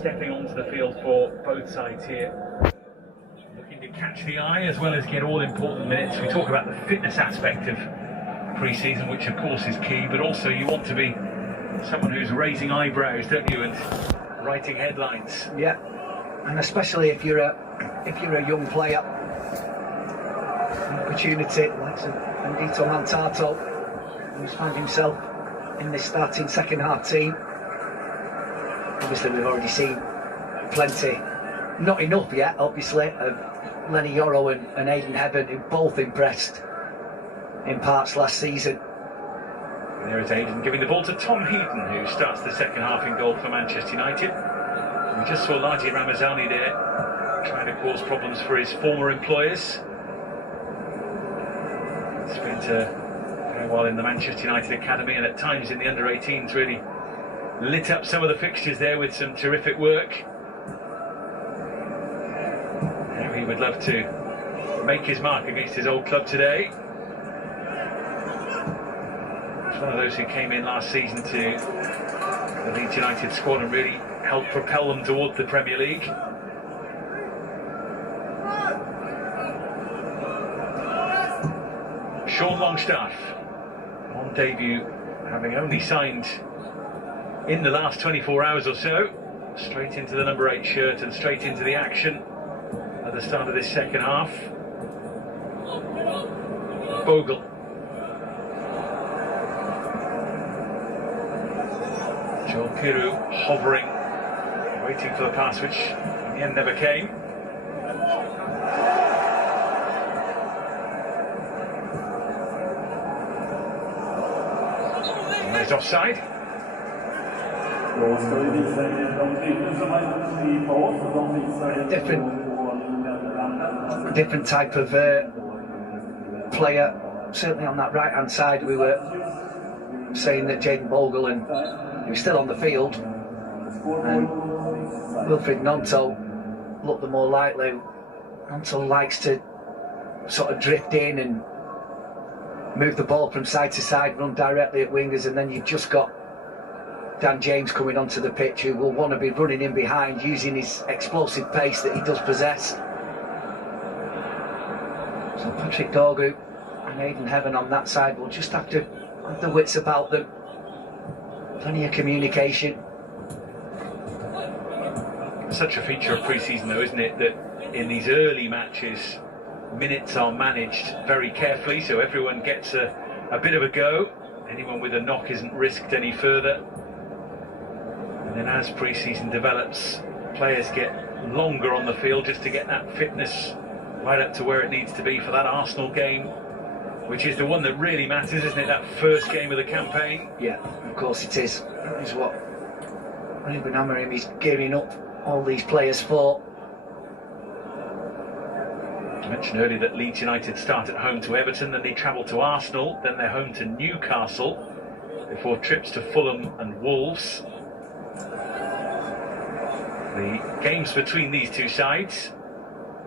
stepping onto the field for both sides here. Looking to catch the eye as well as get all important minutes. We talk about the fitness aspect of pre-season, which of course is key, but also you want to be someone who's raising eyebrows, don't you, and writing headlines. Yeah, and especially if you're a young player, an opportunity like Ndito Mantato, who's found himself in this starting second half team. Obviously we've already seen plenty, not enough yet obviously, of Lenny Yoro and Aidan Heaven, who both impressed in parts last season. And there is Aidan giving the ball to Tom Heaton, who starts the second half in goal for Manchester United. We just saw Laji Ramazani there trying to cause problems for his former employers. Spent very well in the Manchester United Academy, and at times in the under-18s really lit up some of the fixtures there with some terrific work. Now he would love to make his mark against his old club today. He's one of those who came in last season to the Leeds United squad and really helped propel them towards the Premier League. Sean Longstaff, on debut, having only signed in the last 24 hours or so, straight into the number 8 shirt and straight into the action at the start of this second half. Bogle. Joel Piroe hovering, waiting for the pass, which in the end never came. And there's offside. Different type of player. Certainly on that right hand side we were saying that Jayden Bogle, and he was still on the field, and Wilfried Gnonto looked the more likely. Gnonto likes to sort of drift in and move the ball from side to side, run directly at wingers, and then you've just got Dan James coming onto the pitch, who will want to be running in behind, using his explosive pace that he does possess. So Patrick Dorgu and Aidan Heaven on that side will just have to have the wits about them. Plenty of communication. Such a feature of pre-season though, isn't it, that in these early matches minutes are managed very carefully, so everyone gets a bit of a go. Anyone with a knock isn't risked any further. And then as pre-season develops, players get longer on the field just to get that fitness right up to where it needs to be for that Arsenal game, which is the one that really matters, isn't it? That first game of the campaign. Yeah, of course it is. That is what Ruben Amorim is gearing up all these players for. I mentioned earlier that Leeds United start at home to Everton, then they travel to Arsenal, then they're home to Newcastle, before trips to Fulham and Wolves. The games between these two sides,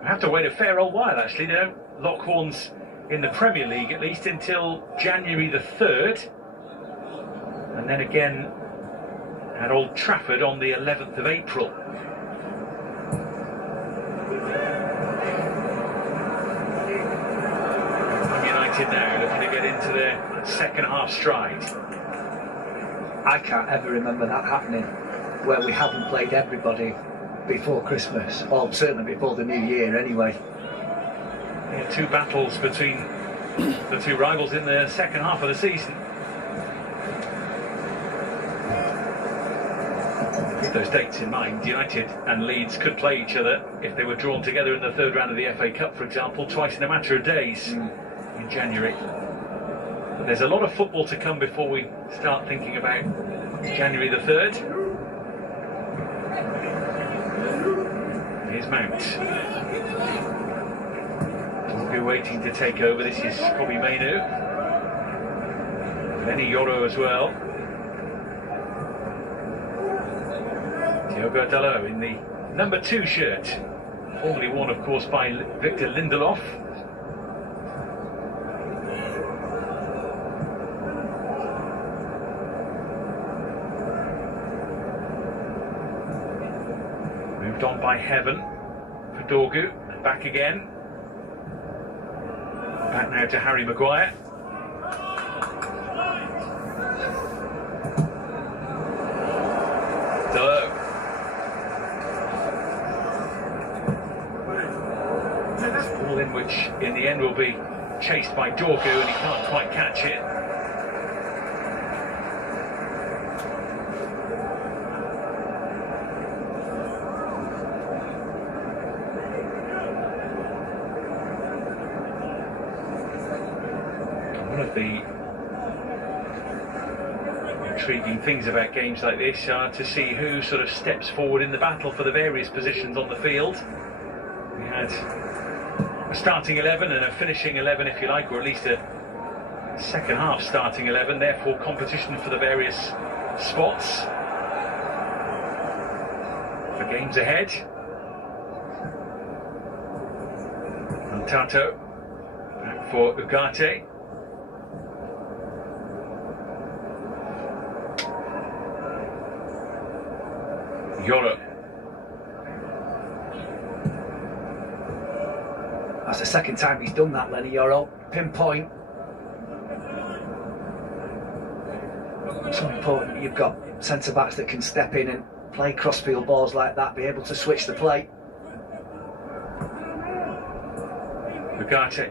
we have to wait a fair old while actually. They don't lock horns in the Premier League, at least until January the 3rd, and then again at Old Trafford on the 11th of April. United now looking to get into their second half stride. I can't ever remember that happening, where we haven't played everybody before Christmas, or certainly before the new year anyway. Yeah, two battles between the two rivals in the second half of the season. With those dates in mind, United and Leeds could play each other if they were drawn together in the third round of the FA Cup, for example, twice in a matter of days in January. But there's a lot of football to come before we start thinking about January the 3rd. Here's Mount. Dorgu waiting to take over. This is Kobbie Mainoo. Lenny Yoro as well. Diogo Dalot in the number 2 shirt, formerly worn of course by Victor Lindelof. Moved on by Heaven for Dorgu. Back again. Back now to Harry Maguire. Deleu. Ball in which in the end will be chased by Dorgu, and he can't quite catch it. One of the intriguing things about games like this are to see who sort of steps forward in the battle for the various positions on the field. We had a starting 11 and a finishing 11, if you like, or at least a second half starting 11, therefore competition for the various spots for games ahead. Tato back for Ugarte. Yoro. That's the second time he's done that, Lenny Yoro. Pinpoint. So important. You've got centre-backs that can step in and play crossfield balls like that, be able to switch the play. Ugarte.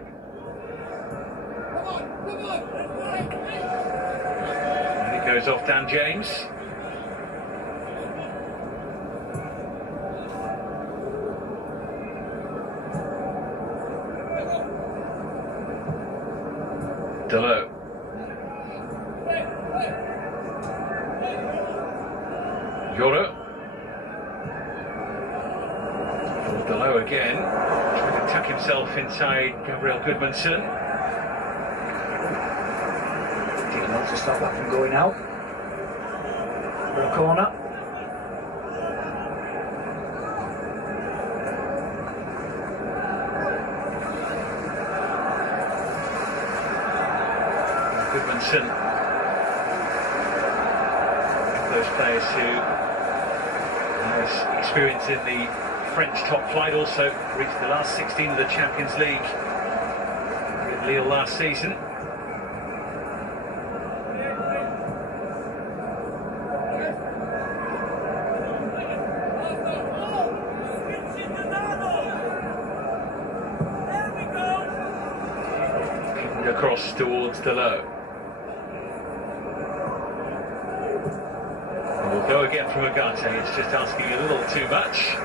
And it goes off Dan James. Deleu. Yoro. For Deleu again. Trying to tuck himself inside Gabriel Goodmanson. Did well to stop that from going out. For a corner. Goodmanson, those players who has experience in the French top flight, also reached the last 16 of the Champions League with Lille last season. Kicking across towards Deleu. We'll go again from Ugarte. It's just asking a little too much.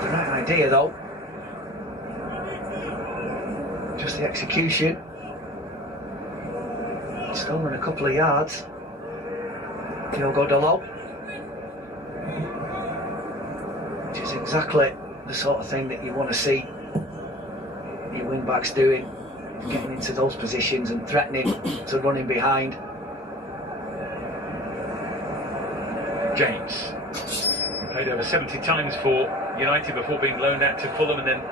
The right idea though. Just the execution. Stolen a couple of yards. Diogo Dalot. Which is exactly the sort of thing that you want to see your wing backs doing. Getting into those positions and threatening to run in behind. James. He played over 70 times for United before being loaned out to Fulham and then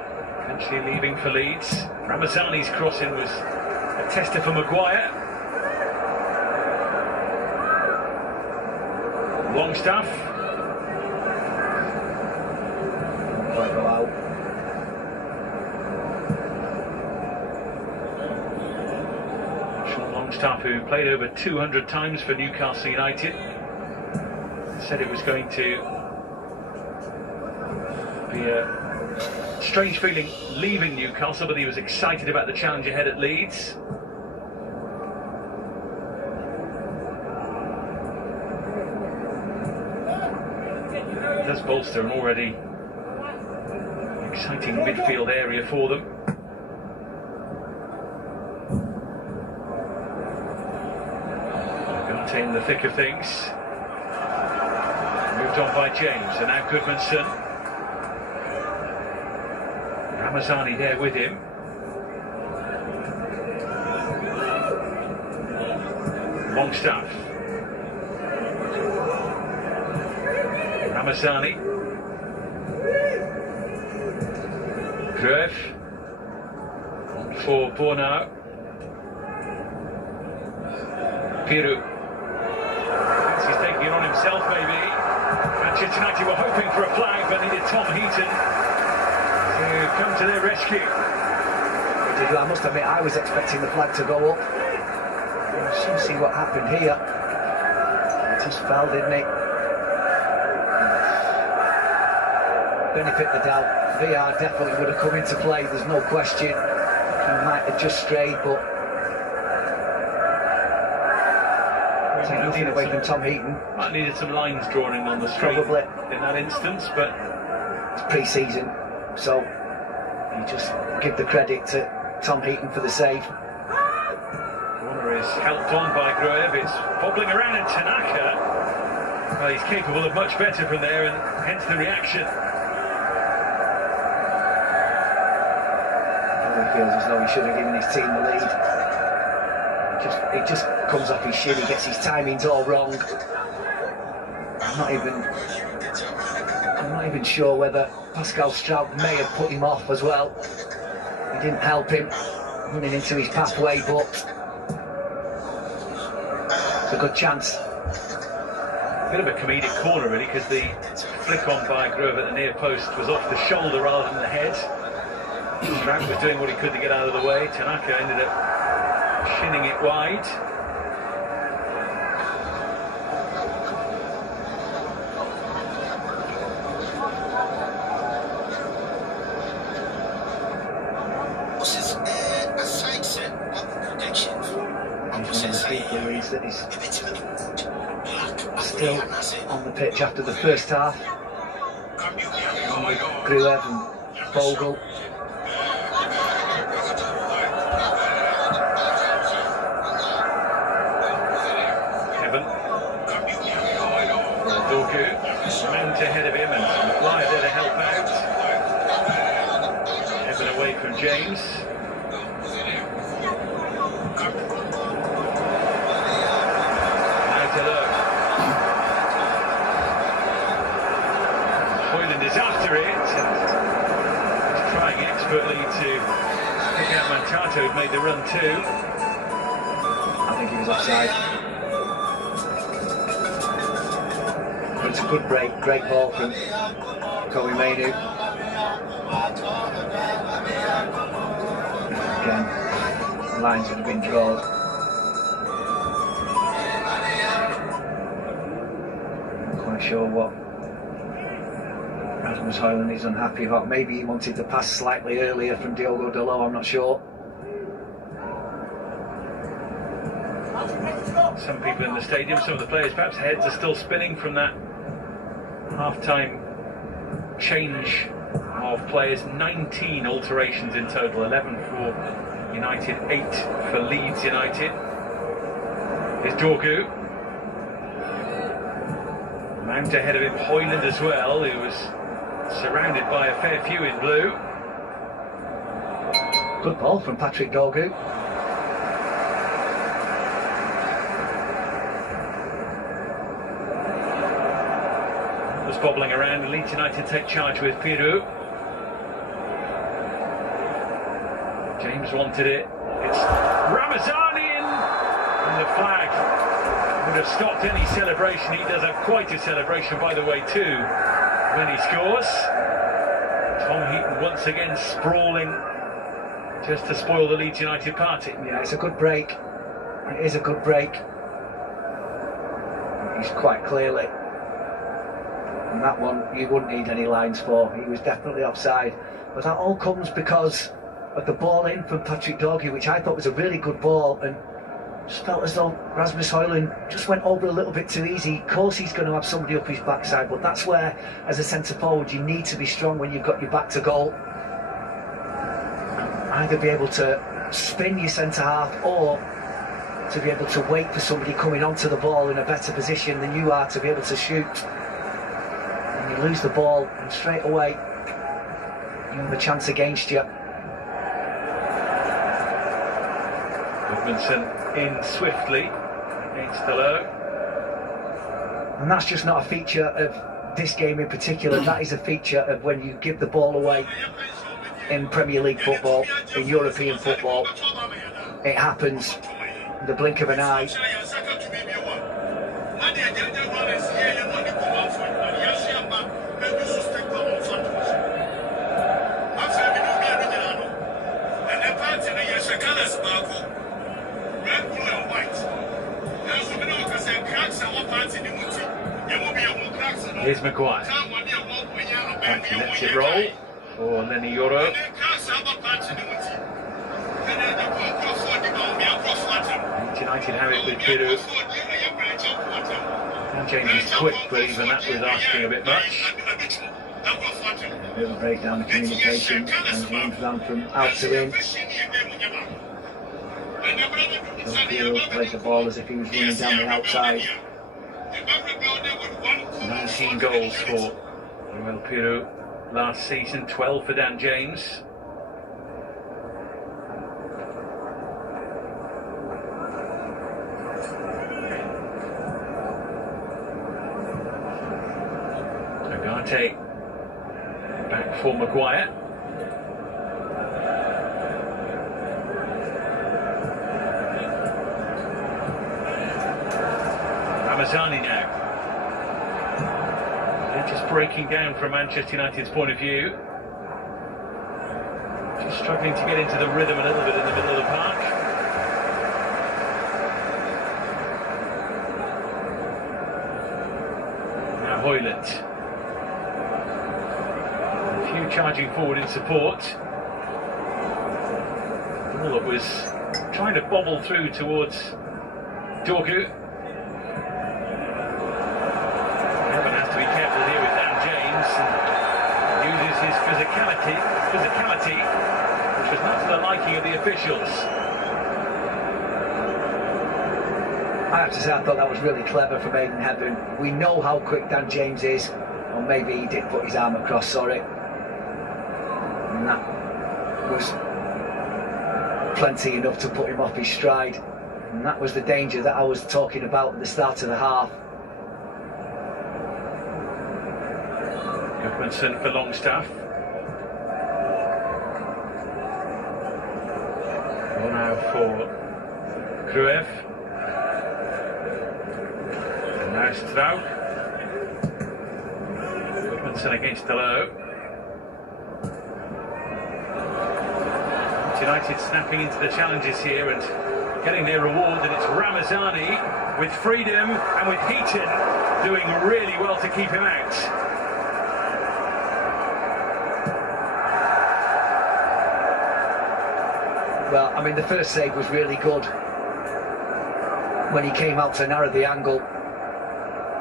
eventually leaving for Leeds. Ramazani's crossing was a tester for Maguire. Longstaff. Quite go out. Sean Longstaff, who played over 200 times for Newcastle United, said it was going to be a strange feeling leaving Newcastle, but he was excited about the challenge ahead at Leeds. It does bolster an already exciting midfield area for them. Ugarte in the thick of things. Moved on by James, and now Goodmanson. Ramazani there with him. Longstaff. Ramazani. Greve. On for Bornau. Piru. He's taking it on himself, maybe. United were hoping for a flag, but needed Tom Heaton to come to their rescue. I must admit, I was expecting the flag to go up. Let's see what happened here. It just fell, didn't it? Benefit the doubt. VR definitely would have come into play, there's no question. He might have just strayed, but take nothing away from Tom Heaton. Might needed some lines drawn in on the street probably in that instance, but it's pre-season, so you just give the credit to Tom Heaton for the save. Corner is helped on by Gruev. It's bobbling around, and Tanaka, well, he's capable of much better from there, and hence the reaction. He feels as though he should have given his team the lead. It just comes off his shin, he gets his timings all wrong. I'm not even sure whether Pascal Stroud may have put him off as well. He didn't help him running into his pathway, but it's a good chance. A bit of a comedic corner really, because the flick on by Gruev at the near post was off the shoulder rather than the head. Stroud was doing what he could to get out of the way. Tanaka ended up shinning it wide. That is still on the pitch after the first half. Gruev and Bogle. Kevin. Dorgu. Mount ahead of him and Maguire there to help out. Kevin away from James. Hoyland is after it and he's trying expertly to pick out Mantato, who'd made the run too. I think he was offside. But it's a good break, great ball from Kobe Mainu. Again, lines would have been drawn. Sure what Rasmus Højlund is unhappy about. Maybe he wanted to pass slightly earlier from Diogo Dalot, I'm not sure. Some people in the stadium, some of the players, perhaps heads are still spinning from that half-time change of players. 19 alterations in total, 11 for United, 8 for Leeds United. Here's Dorgu. Mount ahead of him, Højlund as well, who was surrounded by a fair few in blue. Good ball from Patrick Dorgu. Was bobbling around, and Leeds United take charge with Piroe. James wanted it. It's Ramazani in, and the flag would have stopped any celebration. He does have quite a celebration, by the way, too, when he scores. Tom Heaton once again sprawling just to spoil the Leeds United party. Yeah, it's a good break. It is a good break. He's quite clearly, and that one you wouldn't need any lines for. He was definitely offside. But that all comes because of the ball in from Patrick Dorgu, which I thought was a really good ball, and just felt as though Rasmus Højlund just went over a little bit too easy. Of course he's going to have somebody up his backside, but that's where, as a centre forward, you need to be strong when you've got your back to goal. Either be able to spin your centre half, or to be able to wait for somebody coming onto the ball in a better position than you are to be able to shoot. And you lose the ball, and straight away you have a chance against you. Goodmanson in swiftly against Dalot. And that's just not a feature of this game in particular. That is a feature of when you give the ball away in Premier League football, in European football. It happens in the blink of an eye. Here's Maguire. Back, he lets it roll for Lenny Yoro. United have it with Piroe. Dan James is quick, but even that was asking a bit much. A bit of a breakdown of communication, and James ran from out to in. Piroe played the ball as if he was running down the outside. 19 goals for Joël Piroe last season, 12 for Dan James. Agate back for Maguire. Ramazani now. They're just breaking down from Manchester United's point of view. Just struggling to get into the rhythm a little bit in the middle of the park. Now Hoyland. Charging forward in support. Ball that was trying to bobble through towards Dorgu. Evan has to be careful here with Dan James and uses his physicality, which was not to the liking of the officials. I have to say, I thought that was really clever from Aidan Hepburn. We know how quick Dan James is, or maybe he did put his arm across, sorry. And that was plenty enough to put him off his stride. And that was the danger that I was talking about at the start of the half. Gudmundsson for Longstaff. Well, now for Gruev. And now Straub. Gudmundsson against Dalot. United snapping into the challenges here and getting their reward, and it's Ramazani with freedom and with Heaton doing really well to keep him out. Well, I mean, the first save was really good when he came out to narrow the angle.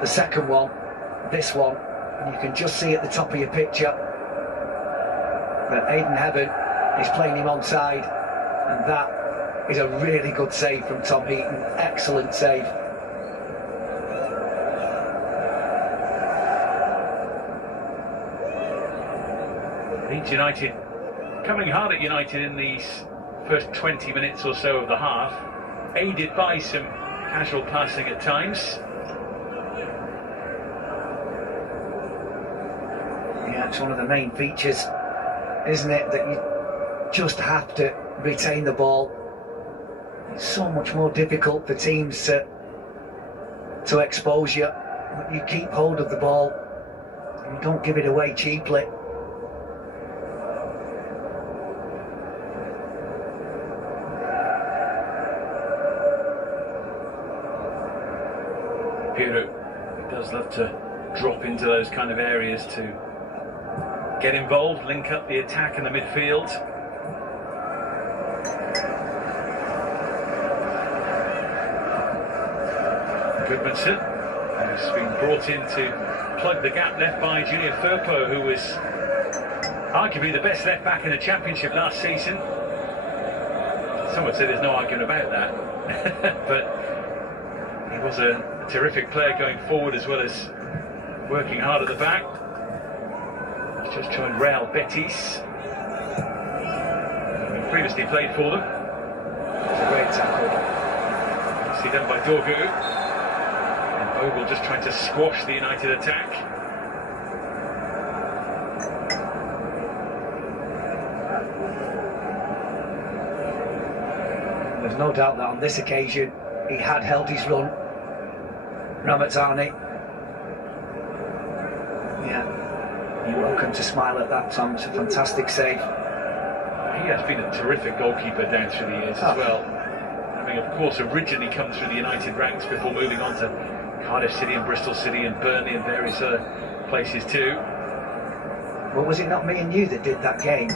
The second one, this one, and you can just see at the top of your picture that Aidan Hepburn is playing him onside, and that is a really good save from Tom Heaton. Excellent save. Leeds United coming hard at United in these first 20 minutes or so of the half, aided by some casual passing at times. Yeah, it's one of the main features, isn't it, that you just have to retain the ball. It's so much more difficult for teams to expose you. But you keep hold of the ball and you don't give it away cheaply. Piroe does love to drop into those kind of areas to get involved, link up the attack in the midfield. Gudmundsson has been brought in to plug the gap left by Junior Firpo, who was arguably the best left back in the Championship last season. Some would say there's no argument about that, but he was a terrific player going forward as well as working hard at the back. He's just joined Real Betis. He previously played for them. It's a great tackle. See done by Dorgu. Bogle just trying to squash the United attack. There's no doubt that on this occasion he had held his run. Ramazani. Yeah, you're welcome to smile at that, Tom. It's a fantastic save. He has been a terrific goalkeeper down through the years as well. Having, of course, originally come through the United ranks before moving on to Cardiff City and Bristol City and Burnley and various other places too. Well, was it not me and you that did that game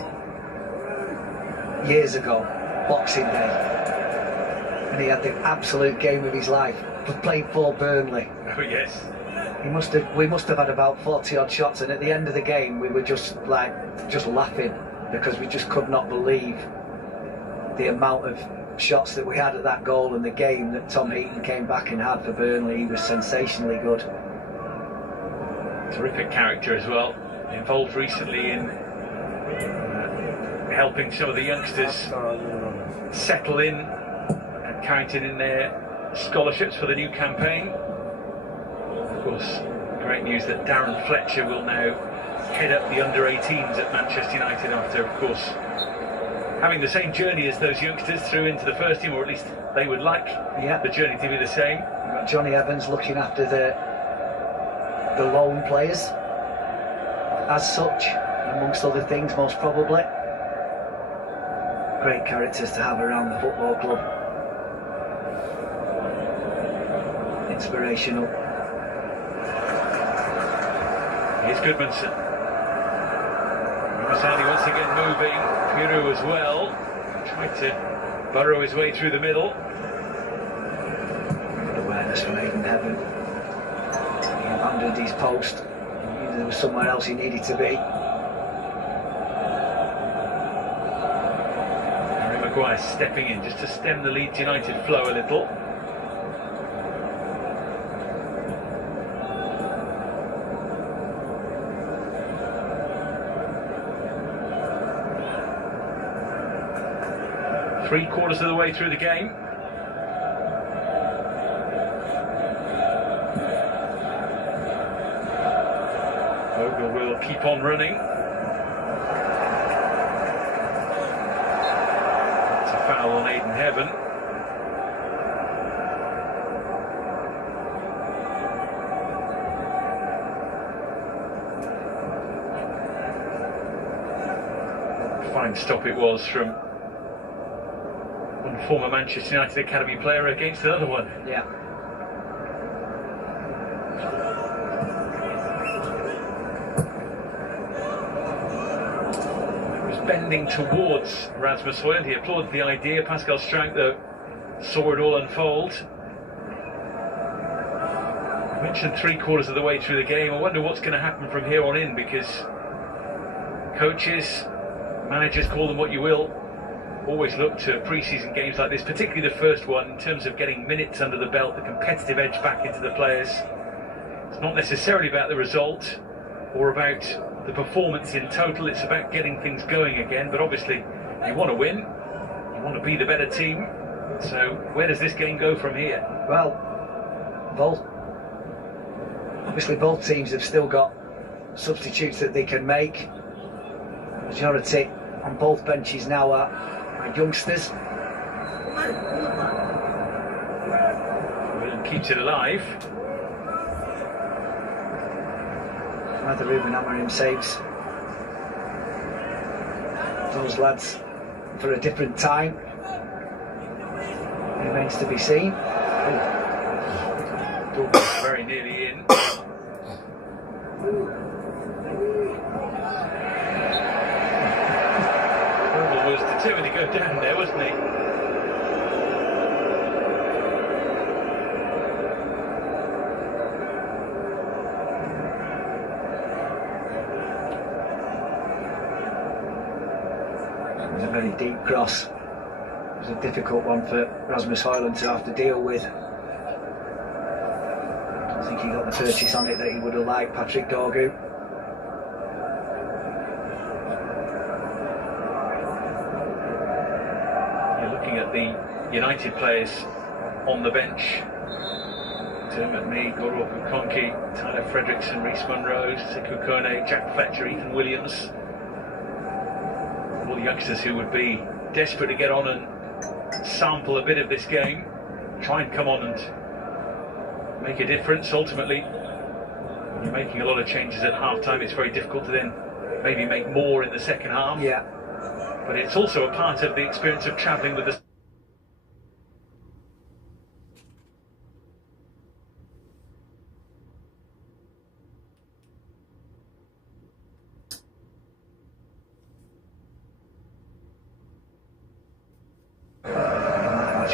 years ago, Boxing Day? And he had the absolute game of his life for playing for Burnley. Oh yes. We must have had about 40 odd shots, and at the end of the game we were just laughing because we just could not believe the amount of shots that we had at that goal, and the game that Tom Heaton came back and had for Burnley. He was sensationally good. Terrific character as well. Involved recently in helping some of the youngsters settle in and counting in their scholarships for the new campaign. Of course, great news that Darren Fletcher will now head up the under-18s at Manchester United after, of course, having the same journey as those youngsters through into the first team, or at least they would like the journey to be the same. You've got Johnny Evans looking after the loan players, as such, amongst other things, most probably. Great characters to have around the football club. Inspirational. Here's Goodmanson. Ramazani once again moving. Piru as well. Tried to burrow his way through the middle. Good awareness from Aidan Heaven. He abandoned his post. There was somewhere else he needed to be. Harry Maguire stepping in just to stem the Leeds United flow a little. Three-quarters of the way through the game. Vogel will keep on running. That's a foul on Aidan Heaven. Fine stop it was from one former Manchester United Academy player against another one. Yeah. Bending towards Rasmus Højlund. He applauded the idea. Pascal Strank, though, saw it all unfold. I mentioned three-quarters of the way through the game. I wonder what's going to happen from here on in, because coaches, managers, call them what you will, always look to pre-season games like this, particularly the first one, in terms of getting minutes under the belt, the competitive edge back into the players. It's not necessarily about the result or about the performance in total, it's about getting things going again. But obviously you want to win, you want to be the better team, so where does this game go from here? Well, both teams have still got substitutes that they can make. Majority on both benches now are youngsters. William keeps it alive. Either Ruben Amorim saves those lads for a different time remains to be seen. Very nearly in. Vogel was determined to go down there, wasn't he? It was a very deep cross. It was a difficult one for Rasmus Højlund to have to deal with. I don't think he got the purchase on it that he would have liked, Patrick Dorgu. You're looking at the United players on the bench. Dermot Mee, Goro Kukonki, Tyler Fredrickson, Reece Munro, Sekou Kone, Jack Fletcher, Ethan Williams. All the youngsters who would be desperate to get on and sample a bit of this game, try and come on and make a difference. Ultimately, when you're making a lot of changes at half-time, it's very difficult to then maybe make more in the second half. Yeah. But it's also a part of the experience of travelling with the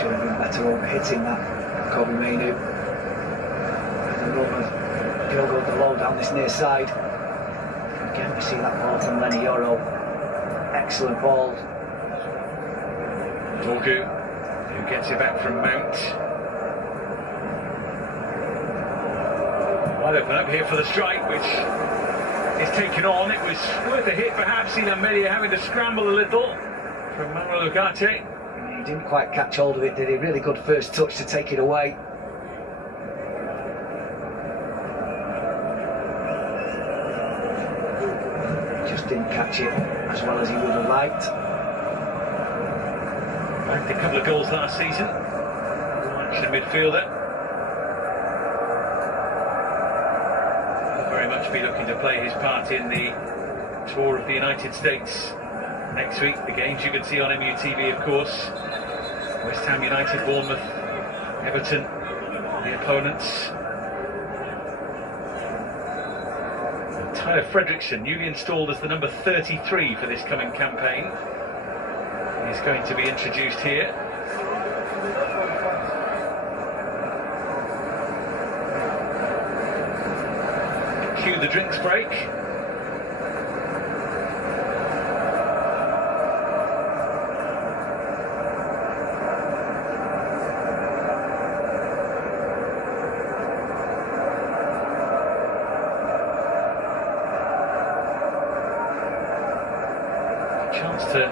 should have been better over hitting that, Kobe Mainoo. The run of Diogo Dalot down this near side. Again, we see that ball from Lenny Yoro. Excellent ball. Dorgu, who gets it back from Mount. Wide open up here for the strike, which is taken on. It was worth a hit, perhaps. Ilan Melia having to scramble a little from Manuel Ugarte. He didn't quite catch hold of it, did he? Really good first touch to take it away. Just didn't catch it as well as he would have liked. Bagged a couple of goals last season. Action midfielder. Will very much be looking to play his part in the tour of the United States next week. The games you can see on MUTV, of course. West Ham United, Bournemouth, Everton, the opponents. And Tyler Fredrickson, newly installed as the number 33 for this coming campaign, is going to be introduced here. Cue the drinks break. Chance to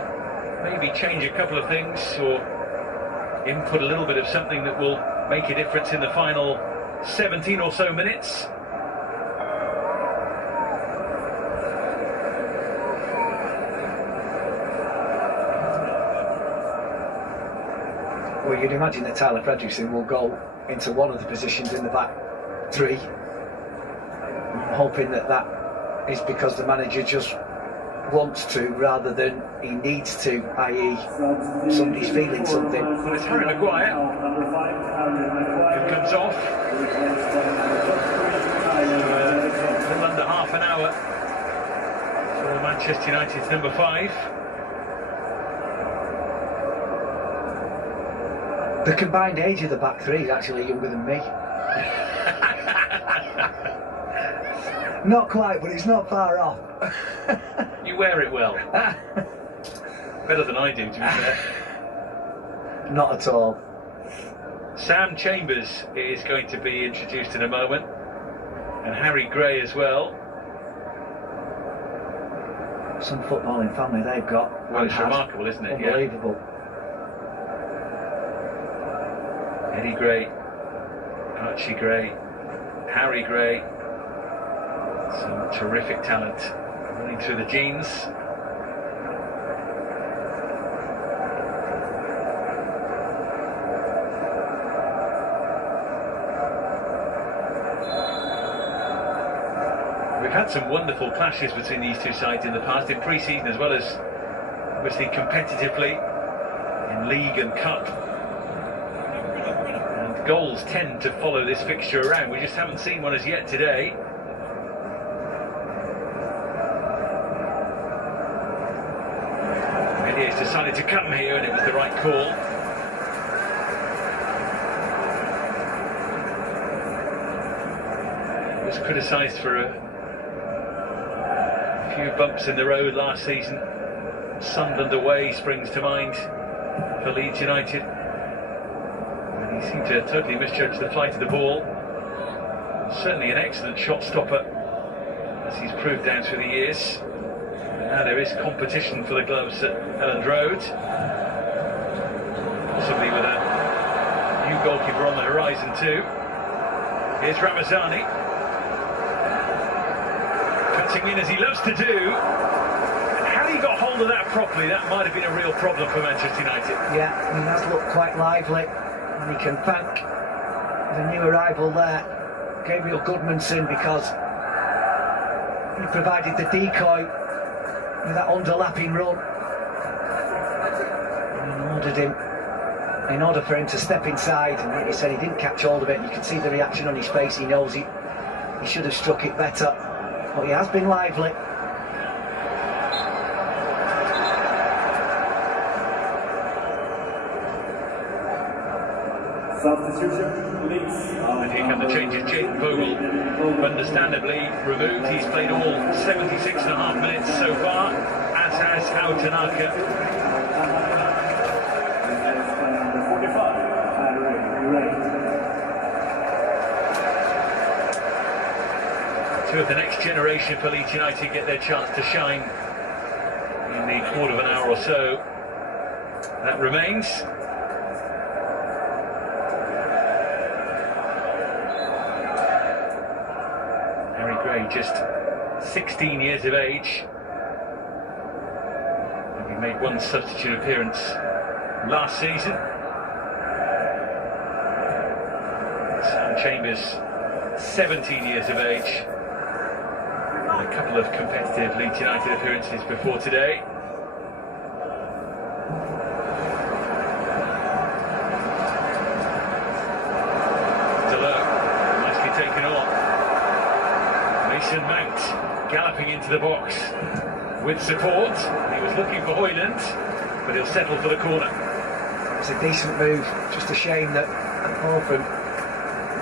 maybe change a couple of things or input a little bit of something that will make a difference in the final 17 or so minutes. Well, you'd imagine that Tyler Fredrickson will go into one of the positions in the back three. I'm hoping that that is because the manager just wants to rather than he needs to, i.e. somebody's feeling something. Well, it's Harry Maguire who comes off. A little under half an hour for Manchester United's number 5. The combined age of the back three is actually younger than me. Not quite, but it's not far off. You wear it well. Better than I do, to be fair. Not at all. Sam Chambers is going to be introduced in a moment, and Harry Gray as well. Some footballing family they've got. Well, it's remarkable, isn't it? Unbelievable. Yeah. Eddie Gray, Archie Gray, Harry Gray. Some terrific talent running through the genes. We've had some wonderful clashes between these two sides in the past, in pre-season as well as obviously competitively in league and cup. And goals tend to follow this fixture around. We just haven't seen one as yet today. Media's decided to come here, and it was the right call. He was criticised for a few bumps in the road last season. Sunderland away springs to mind for Leeds United. And he seemed to totally misjudge the flight of the ball. Certainly an excellent shot stopper, as he's proved down through the years. Now there is competition for the gloves at Elland Road, possibly with a new goalkeeper on the horizon too. Here's Ramazani, cutting in as he loves to do. And had he got hold of that properly, that might have been a real problem for Manchester United. Yeah, he has looked quite lively, and he can thank the new arrival there, Gabriel Goodmanson, because he provided the decoy with that underlapping run and ordered him in order for him to step inside. And like you said, he didn't catch hold of it. You can see the reaction on his face. He knows he should have struck it better, but he has been lively. And here come the changes. Jayden Bogle, understandably removed. He's played all 76.5 minutes so far, as has Ao Tanaka. Two of the next generation for Leeds United get their chance to shine in the quarter of an hour or so that remains. Harry Gray, just 16 years of age. And he made one substitute appearance last season. Sam Chambers, 17 years of age. And a couple of competitive Leeds United appearances before today. Mason Mount galloping into the box with support. He was looking for Højlund, but he'll settle for the corner. It's a decent move. Just a shame that often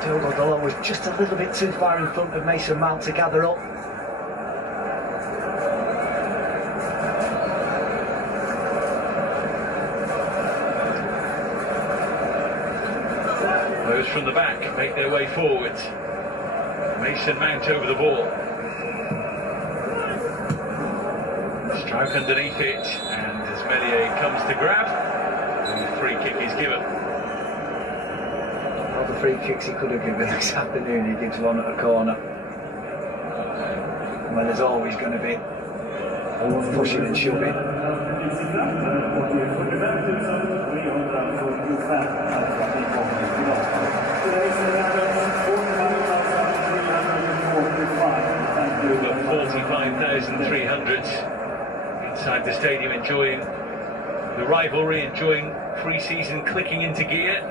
Diogo Dalot was just a little bit too far in front of Mason Mount to gather up. Those from the back make their way forward. Mason Mount over the ball. Strauch underneath it, and as Meslier comes to grab, the free kick is given. All the free kicks he could have given this afternoon, he gives one at a corner. Well, there's always going to be pushing and shoving. Over 45,300 inside the stadium, enjoying the rivalry, enjoying pre-season clicking into gear,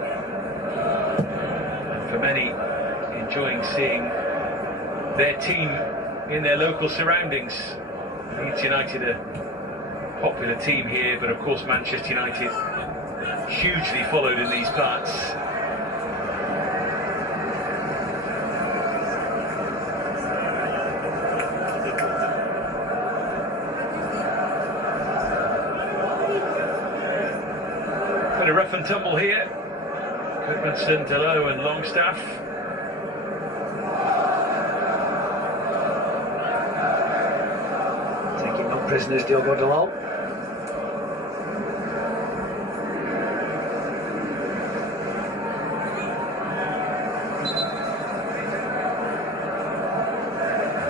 and for many enjoying seeing their team in their local surroundings. Leeds United, a popular team here, but of course Manchester United hugely followed in these parts. Bit of rough and tumble here. Goodmanson, Dalot and Longstaff. Taking no prisoners, Diogo Dalot.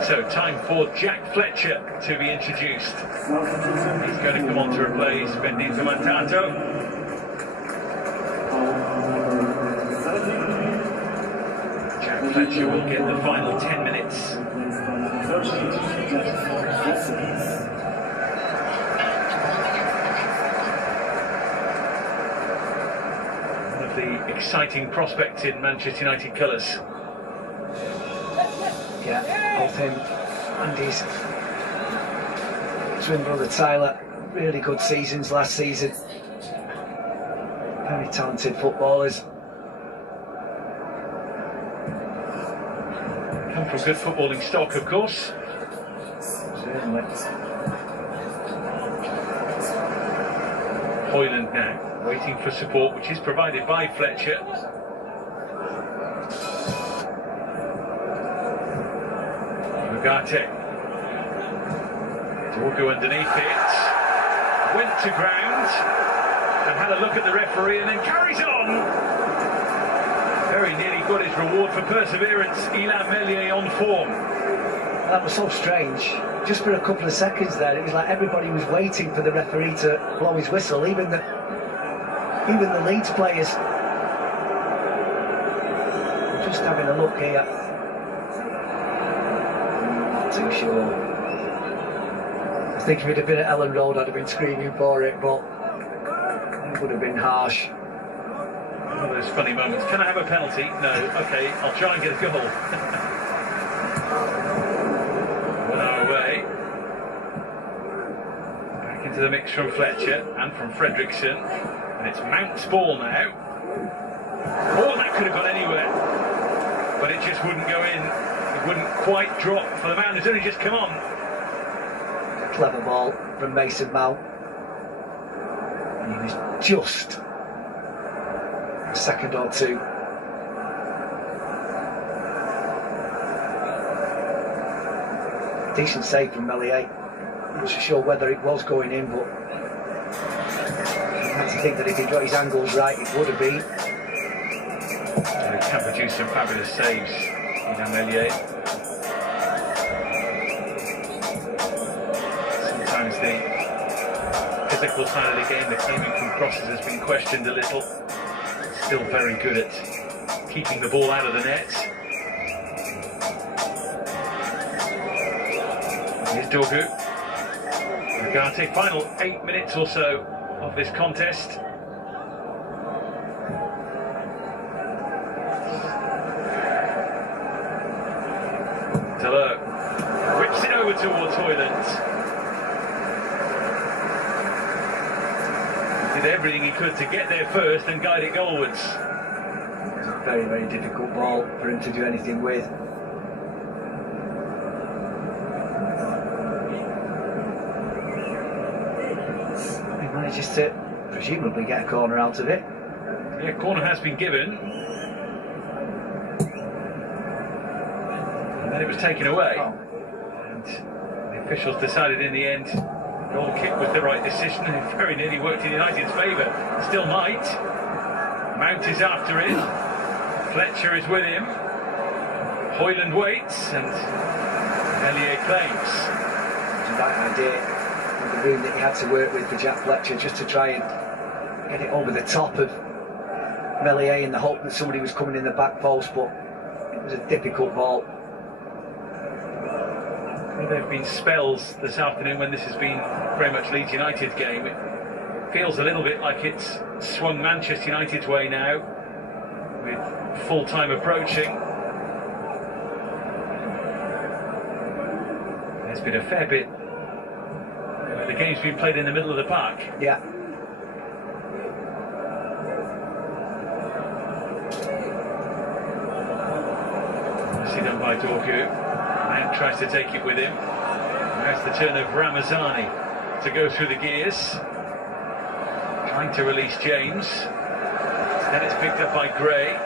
So time for Jack Fletcher to be introduced. He's going to come on to replace Bendito Mantato. Jack Fletcher will get the final 10 minutes. One of the exciting prospects in Manchester United colours. Yeah, both him and his twin brother Tyler, really good seasons last season. Very talented footballers. Come from good footballing stock, of course. Certainly. Højlund now, waiting for support, which is provided by Fletcher. Ugarte. Dorgu underneath it. Went to ground and had a look at the referee and then carries on. Very nearly got his reward for perseverance. Illan Meslier on form. That was so strange. Just for a couple of seconds there, it was like everybody was waiting for the referee to blow his whistle, even the Leeds players. Just having a look here. Not too sure. I think if it had been at Ellen Road, I'd have been screaming for it, but it would have been harsh. One of those funny moments. Can I have a penalty? No. Okay, I'll try and get a goal. Back into the mix from Fletcher and from Fredriksson, and it's Mount's ball now. Oh, that could have gone anywhere, but it just wouldn't go in. It wouldn't quite drop for the man who's only just come on. Clever ball from Mason Mount. And he was just a second or two. Decent save from Meslier. Not so sure whether it was going in, but I have to think that if he got his angles right, it would have been. He can produce some fabulous saves, Meslier. Sometimes the physical side of the game, the claiming from crosses, has been questioned a little. Still very good at keeping the ball out of the net. Here's Dorgu. Ugarte, final 8 minutes or so of this contest. Delors whips it over towards Højlund. Did everything he could to get there first and guide it goalwards. It's a very, very difficult ball for him to do anything with. He manages to presumably get a corner out of it. Yeah, corner has been given. And then it was taken away. And the officials decided in the end goal kick was the right decision. It very nearly worked in United's favour. Still might. Mount is after it. Fletcher is with him. Højlund waits and Meslier claims. It was the right idea. The room that he had to work with for Jack Fletcher just to try and get it over the top of Meslier in the hope that somebody was coming in the back post, but it was a difficult ball. There have been spells this afternoon when this has been very much Leeds United's game. It feels a little bit like it's swung Manchester United's way now, with full time approaching. There's been a fair bit. The game's been played in the middle of the park. Yeah. Nicely done by Dorgu. And tries to take it with him. That's the turn of Ramazani to go through the gears. Trying to release James. Then it's picked up by Gray.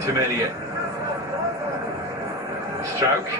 To Meslier. Stroke.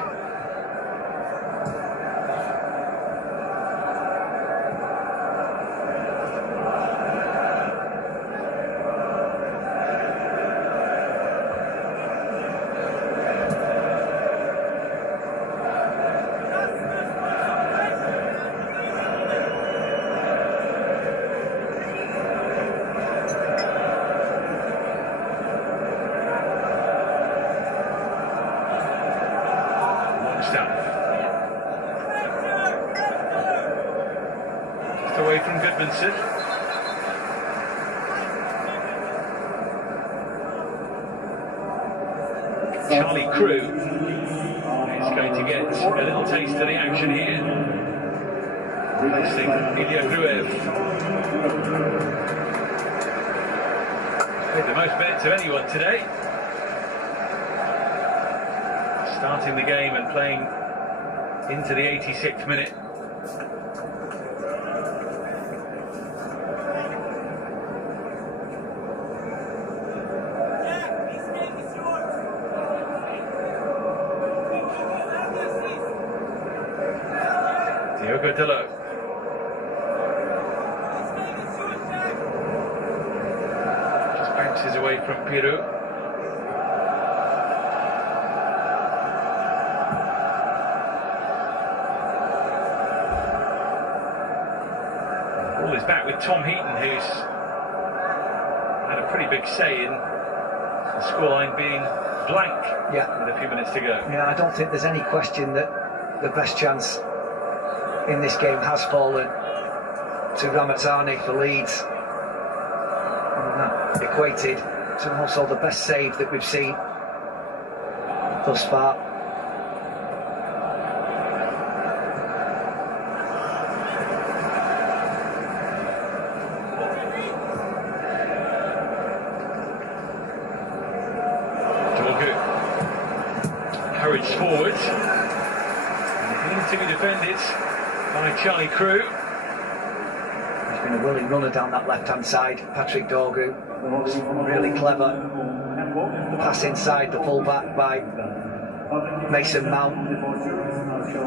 Just away from Goodmanson. Charlie Crew is going to get a little taste of the action here. Racing Ilya Gruev. Played the most minutes of anyone today. Starting the game and playing into the 86th minute. Diogo Dalot. Just bounces away from Pirou. Ball is back with Tom Heaton, who's had a pretty big say in The scoreline being blank with a few minutes to go. Yeah, I don't think there's any question that the best chance in this game has fallen to Ramazani for Leeds. And that equated to also the best save that we've seen thus far. Encouraged forward, and to be defended by Charlie Crew. He's been a willing runner down that left-hand side. Patrick Dorgu was really clever. The pass inside the full-back by Mason Mount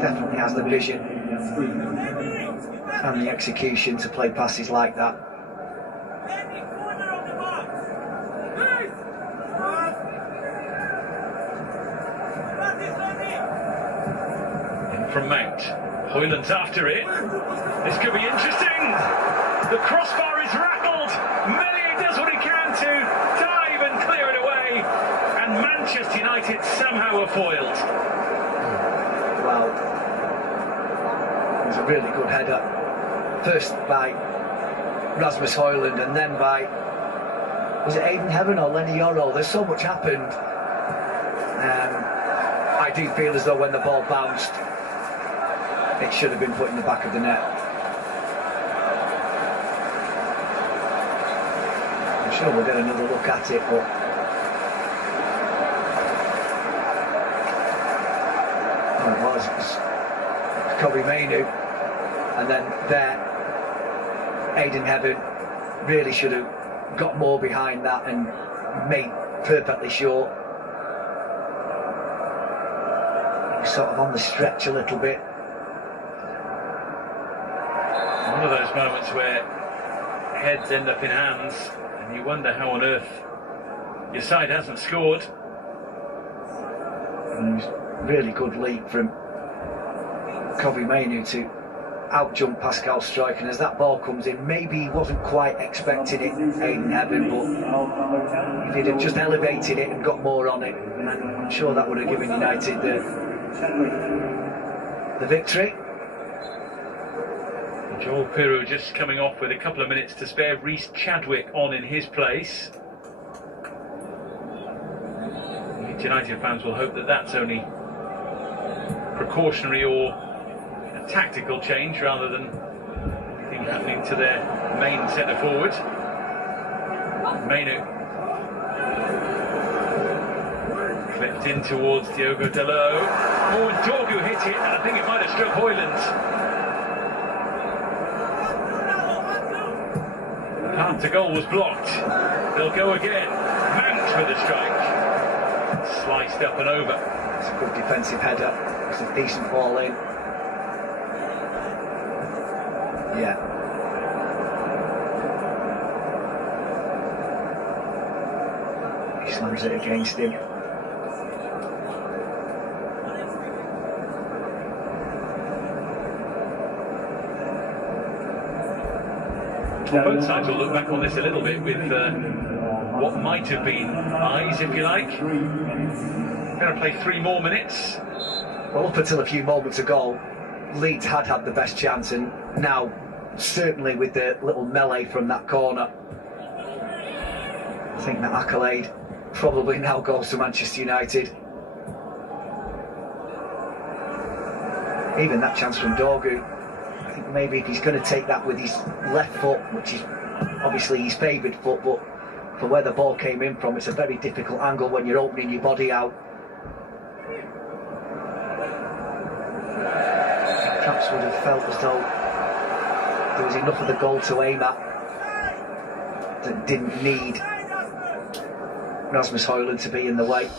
definitely has the vision and the execution to play passes like that. From Mount, Hoyland's after it. This could be interesting. The crossbar is rattled. Meslier does what he can to dive and clear it away, and Manchester United somehow are foiled. Well, it was a really good header. First by Rasmus Hoyland, and then by, was it Aidan Heaven or Lenny Yoro? There's so much happened. I do feel as though when the ball bounced, it should have been put in the back of the net. I'm sure we'll get another look at it, but it was Kobbie Mainoo, and then there Aidan Heaven really should have got more behind that and made perfectly sure. He was sort of on the stretch a little bit. One of those moments where heads end up in hands and you wonder how on earth your side hasn't scored. And it was really good leap from Kobbie Mainoo to out-jump Pascal Struijk, and as that ball comes in, maybe he wasn't quite expecting it, Aidan Heaven, but if he'd have just elevated it and got more on it, and I'm sure that would have given United the victory. Joel Piroe just coming off with a couple of minutes to spare. Rhys Chadwick on in his place. United fans will hope that that's only precautionary or a tactical change rather than anything happening to their main centre forward. Mainoo clipped in towards Diogo Dalot. Oh, and Dorgu hit it, and I think it might have struck Hoyland. Path to goal was blocked. They'll go again. Mount with a strike. Sliced up and over. It's a good defensive header. It's a decent ball in. Yeah. He slams it against him. Both sides will look back on this a little bit with what might have been eyes, if you like. Going to play 3 more minutes. Well, up until a few moments ago, Leeds had the best chance, and now, certainly with the little melee from that corner, I think that accolade probably now goes to Manchester United. Even that chance from Dorgu, I think maybe if he's going to take that with his left foot, which is obviously his favoured foot, but for where the ball came in from, it's a very difficult angle when you're opening your body out. Perhaps would have felt as though there was enough of the goal to aim at that didn't need Rasmus Hoyland to be in the way.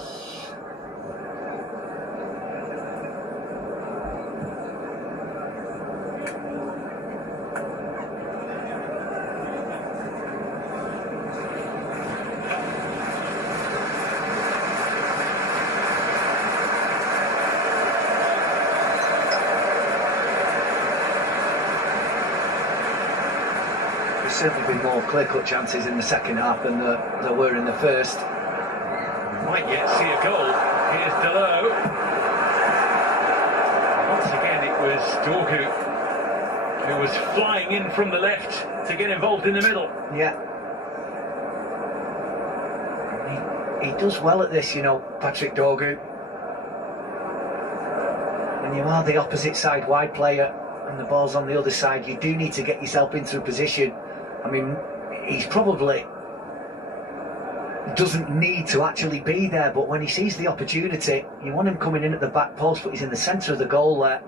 Certainly been more clear-cut chances in the second half than there were in the first. might yet see a goal. Here's Dalot. Once again, it was Dorgu who was flying in from the left to get involved in the middle. Yeah. He does well at this, you know, Patrick Dorgu. When you are the opposite side wide player and the ball's on the other side, you do need to get yourself into a position. I mean, he's probably doesn't need to actually be there, but when he sees the opportunity, you want him coming in at the back post, but he's in the centre of the goal there.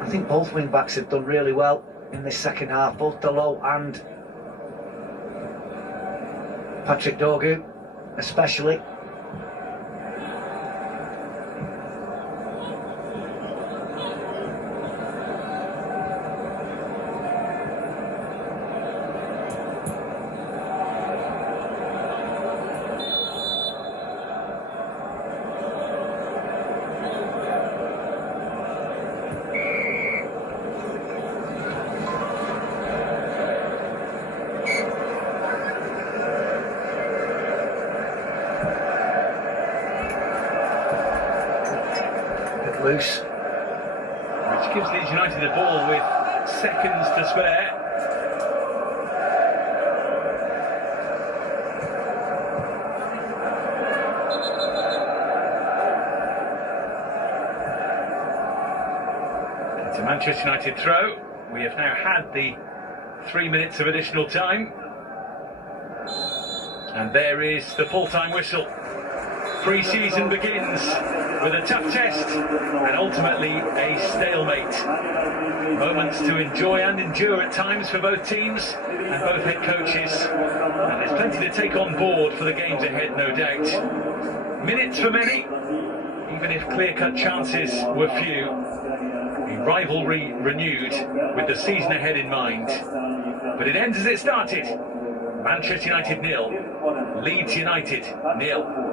I think both wing backs have done really well in this second half, both Dalot and Patrick Dorgu especially. Loose. Which gives Leeds United the ball with seconds to spare. It's a Manchester United throw. We have now had the 3 minutes of additional time. And there is the full-time whistle. Pre-season begins with a tough test and ultimately a stalemate. Moments to enjoy and endure at times for both teams and both head coaches. And there's plenty to take on board for the games ahead, no doubt. Minutes for many, even if clear-cut chances were few. A rivalry renewed with the season ahead in mind. But it ends as it started. Manchester United 0, Leeds United 0.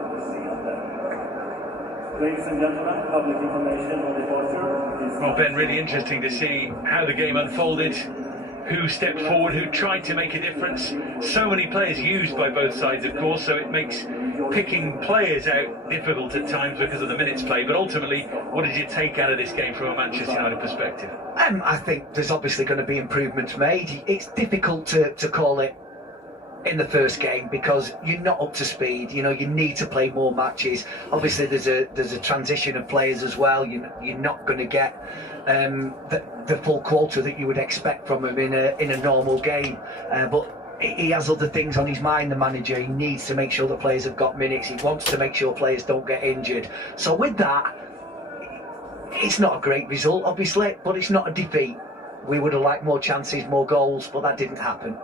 Ladies and gentlemen, public information on departure. Well, Ben, really interesting to see how the game unfolded, who stepped forward, who tried to make a difference. So many players used by both sides, of course, so it makes picking players out difficult at times because of the minutes played. But ultimately, what did you take out of this game from a Manchester United perspective? I think there's obviously going to be improvements made. It's difficult to call it in the first game because you're not up to speed. You know, you need to play more matches. Obviously there's a transition of players as well. You're not going to get the full quota that you would expect from him in a normal game, but he has other things on his mind, the manager. He needs to make sure the players have got minutes. He wants to make sure players don't get injured. So with that, it's not a great result obviously, but it's not a defeat. We would have liked more chances, more goals, but that didn't happen.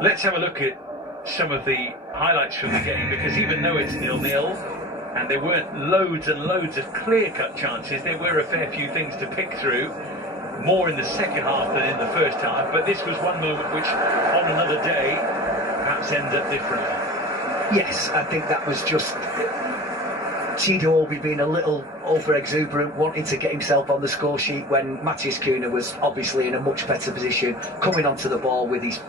Let's have a look at some of the highlights from the game, because even though it's 0-0 and there weren't loads and loads of clear-cut chances, there were a fair few things to pick through, more in the second half than in the first half. But this was one moment which, on another day, perhaps ends up differently. Yes, I think that was just Chido Obi being a little over-exuberant, wanting to get himself on the score sheet when Matheus Cunha was obviously in a much better position, coming onto the ball with his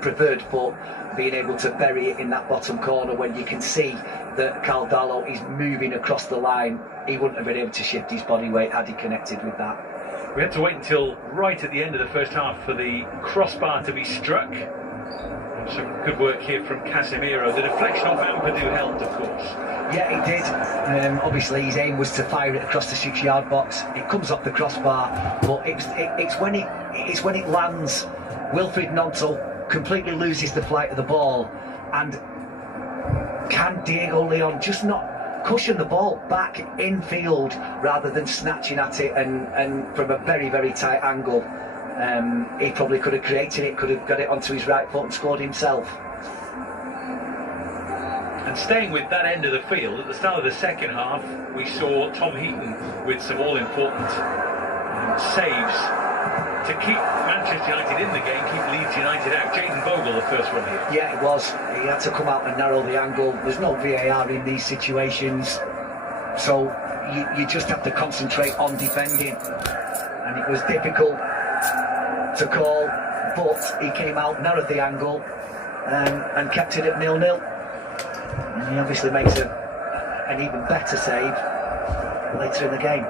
preferred foot, being able to bury it in that bottom corner when you can see that Karl Darlow is moving across the line. He wouldn't have been able to shift his body weight had he connected with that. We had to wait until right at the end of the first half for the crossbar to be struck. Some good work here from Casemiro. The deflection off Ampadu helped, of course. Yeah, it did. Obviously, his aim was to fire it across the 6-yard box. It comes off the crossbar, but it's when it lands. Wilfried Gnonto completely loses the flight of the ball, and can Diego Leon just not cushion the ball back infield rather than snatching at it and from a very, very tight angle? He probably could have created it, could have got it onto his right foot and scored himself. And staying with that end of the field, at the start of the second half, we saw Tom Heaton with some all-important saves to keep Manchester United in the game, keep Leeds United out. Jayden Bogle, the first one here. Yeah, it was. He had to come out and narrow the angle. There's no VAR in these situations, so you just have to concentrate on defending. And it was difficult to call, but he came out, narrowed the angle, and kept it at 0-0. And he obviously makes an even better save later in the game.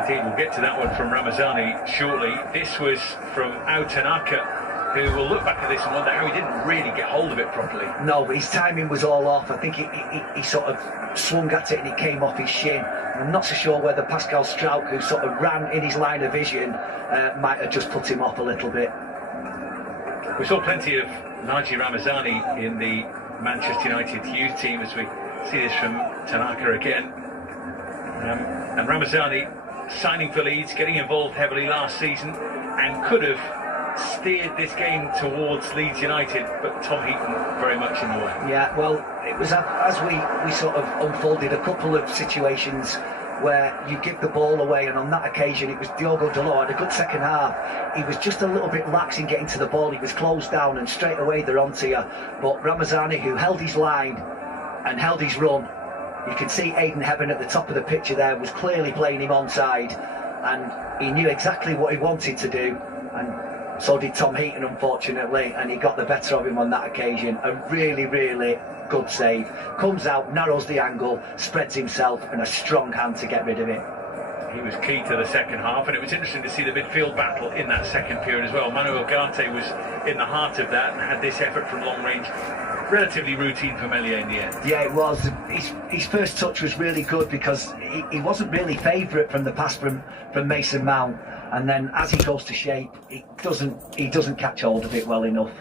Indeed, we'll get to that one from Ramazani shortly. This was from Tanaka, who will look back at this and wonder how he didn't really get hold of it properly. No, but his timing was all off. I think he sort of swung at it and it came off his shin. I'm not so sure whether Pascal Struijk, who sort of ran in his line of vision, might have just put him off a little bit. We saw plenty of Naji Ramazani in the Manchester United youth team, as we see this from Tanaka again. And Ramazani signing for Leeds, getting involved heavily last season, and could have steered this game towards Leeds United, but Tom Heaton very much in the way. Yeah, well, it was as we sort of unfolded a couple of situations where you give the ball away, and on that occasion it was Diogo Dalot had a good second half. He was just a little bit lax in getting to the ball. He was closed down and straight away they're onto you. But Ramazani, who held his line and held his run, you can see Aidan Heben at the top of the picture there was clearly playing him onside, and he knew exactly what he wanted to do, and so did Tom Heaton, unfortunately, and he got the better of him on that occasion. A really, really good save. Comes out, narrows the angle, spreads himself, and a strong hand to get rid of it. He was key to the second half, and it was interesting to see the midfield battle in that second period as well. Manuel Ugarte was in the heart of that and had this effort from long range. Relatively routine for Meslier in the end. Yeah, it was. His first touch was really good because he wasn't really favourite from the pass from Mason Mount, and then as he goes to shape, he doesn't catch hold of it well enough.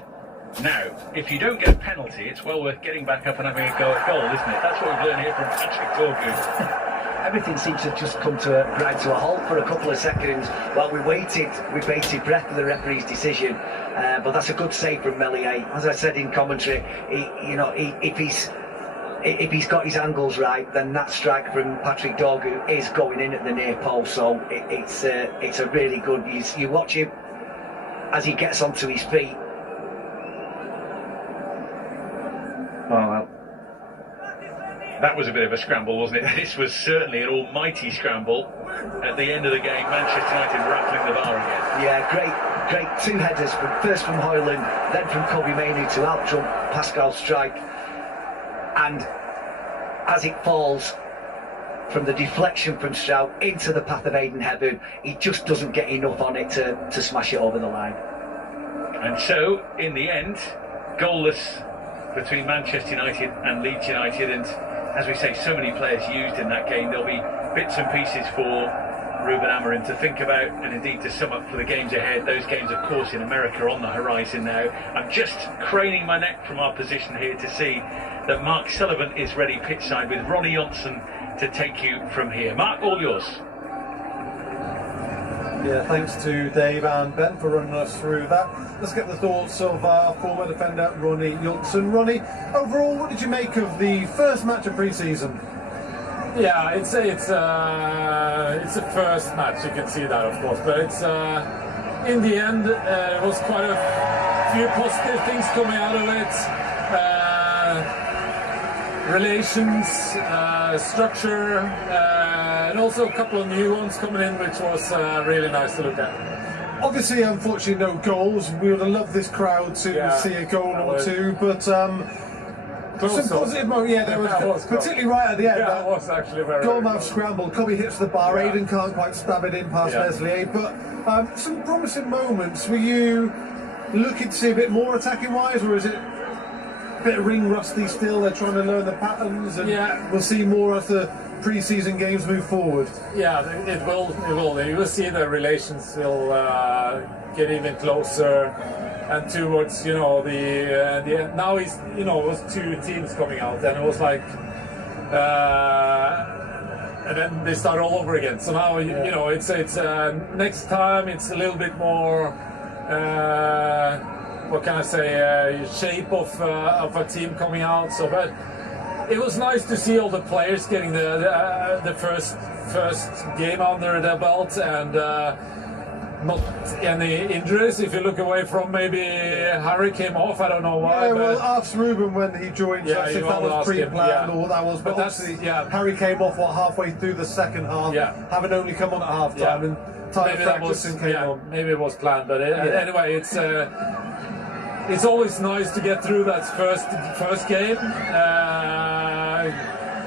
Now, if you don't get a penalty, it's well worth getting back up and having a go at goal, isn't it? That's what we've learned here from Patrick Dorgu. Everything seems to have just come to a grind to a halt for a couple of seconds while we waited with bated breath for the referee's decision. But that's a good save from Meslier. As I said in commentary, if he's got his angles right, then that strike from Patrick Dorgu is going in at the near post. So it's a really good. You watch him as he gets onto his feet. Oh well. That was a bit of a scramble, wasn't it? This was certainly an almighty scramble. At the end of the game, Manchester United rattling the bar again. Yeah, great two headers, first from Højlund, then from Kobbie Mainoo to out-trump Pascal Struijk. And as it falls from the deflection from Struijk into the path of Aidan Heben, he just doesn't get enough on it to smash it over the line. And so, in the end, goalless between Manchester United and Leeds United, and as we say, so many players used in that game. There'll be bits and pieces for Ruben Amorim to think about, and indeed to sum up for the games ahead. Those games, of course, in America are on the horizon now. I'm just craning my neck from our position here to see that Mark Sullivan is ready pitchside with Ronnie Johnson to take you from here. Mark, all yours. Yeah, thanks to Dave and Ben for running us through that. Let's get the thoughts of our former defender, Ronnie Johnson. Ronnie, overall, what did you make of the first match of pre-season? Yeah, it's a first match, you can see that, of course, but it's in the end there was quite a few positive things coming out of it. Relations, structure, and also a couple of new ones coming in, which was really nice to look at. Obviously, unfortunately, no goals. We would have loved this crowd to see a goal or two, but some positive moments. Yeah, there was particularly right at the end. Yeah, that was actually very goalmouth scramble. Kobbie hits the bar. Yeah. Aidan can't quite stab it in past Meslier, but some promising moments. Were you looking to see a bit more attacking wise, or is it a bit ring rusty still? They're trying to learn the patterns, and we'll see more as the pre-season games move forward. Yeah, it will. You will see the relations will get even closer, and towards the now it was two teams coming out, and it was like, and then they start all over again. So now it's next time it's a little bit more. What can I say? Shape of a team coming out. So, but it was nice to see all the players getting the first game under their belt, and not any injuries. If you look away from maybe Harry came off, I don't know why. Yeah, well, ask Ruben when he joined us if that was pre-planned or that was. But obviously, Harry came off halfway through the second half, having only come on at half time, and Tyler Ferguson came on. Maybe it was planned, but anyway, it's. it's always nice to get through that first game,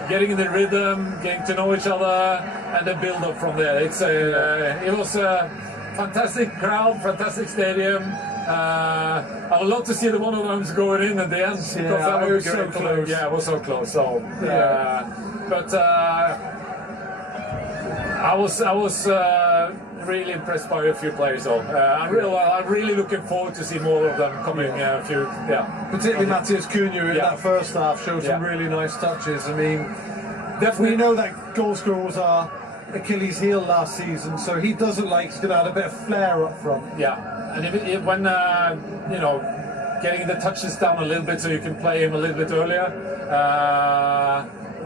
getting in the rhythm, getting to know each other, and then build up from there. It was a fantastic crowd, fantastic stadium. I would love to see the one of them going in at the end because that would be so very close. Yeah, it was so close. So, but I was really impressed by a few players. Though I'm really looking forward to see more of them coming. Particularly Matheus Cunha in that first half showed some really nice touches. I mean, we know that goal scorer was our Achilles heel last season, so he doesn't like to add a bit of flair up front. Yeah. And when getting the touches down a little bit, so you can play him a little bit earlier.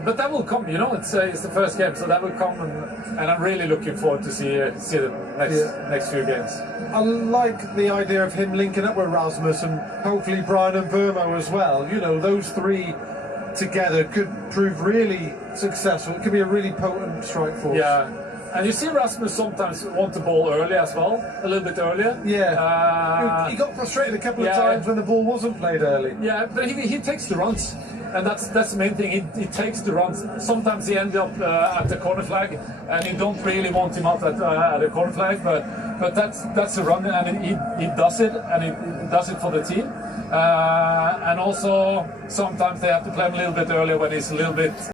But that will come, It's the first game, so that will come, and I'm really looking forward to see the next few games. I like the idea of him linking up with Rasmus and hopefully Brian and Vermo as well. Those three together could prove really successful. It could be a really potent strike force. Yeah. And you see Rasmus sometimes want the ball early as well, a little bit earlier. Yeah. He got frustrated a couple of times when the ball wasn't played early. Yeah, but he takes the runs, and that's the main thing. He takes the runs. Sometimes he ends up at the corner flag, and you don't really want him out at the corner flag, but that's the run, and he does it, and he does it for the team. And also sometimes they have to play him a little bit earlier when he's a little bit